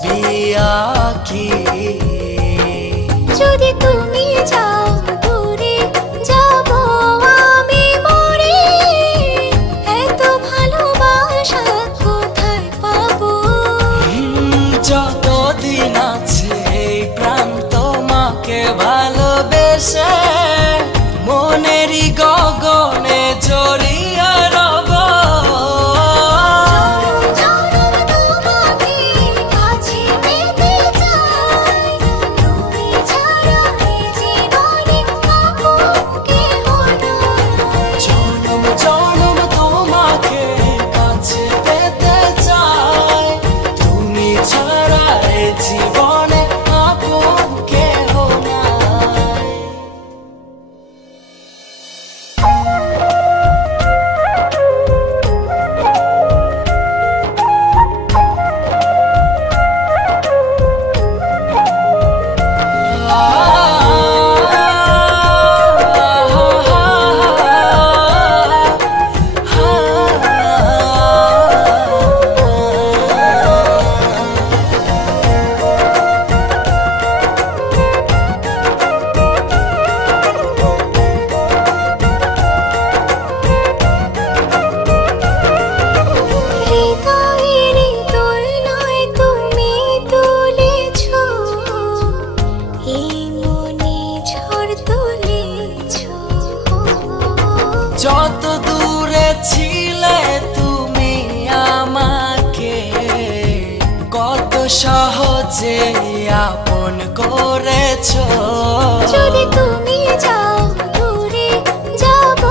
ছবি আঁকি। যদি তুমি যাও দূরে যাব আমি মরে, এত ভালোবাসা কোথায় পাবো? যতদিন আছে এই প্রাণ তোমাকে ভালোবেসে মনেরই গগনে জড়িয়ে রব। যত দূরে ছিলে তুমি আমাকে কত সহজে আপন করেছো। যদি তুমি যাও দূরে যাব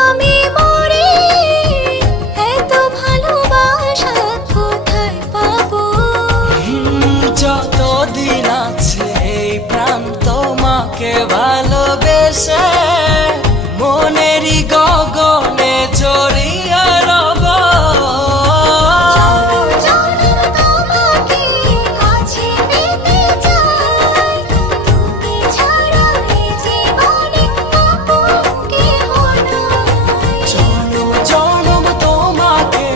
আমি মরে, এত ভালোবাসা কোথায় পাবো? যতদিন আছে এই প্রাণ তোমাকে ভালোবেসে মনেরই গগনে জড়িয়ে রব। জনম জনম তোমাকে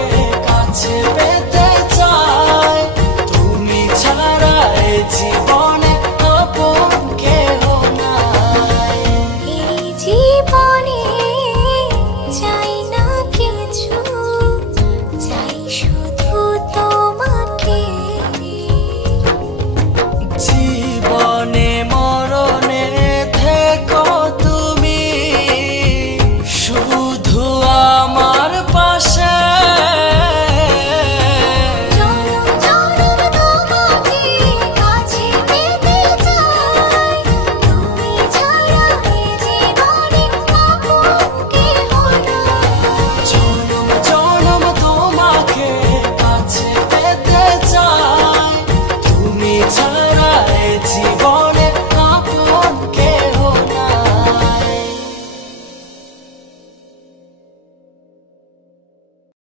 কাছে পেতে চাই, তুমি ছাড়া এই জীবন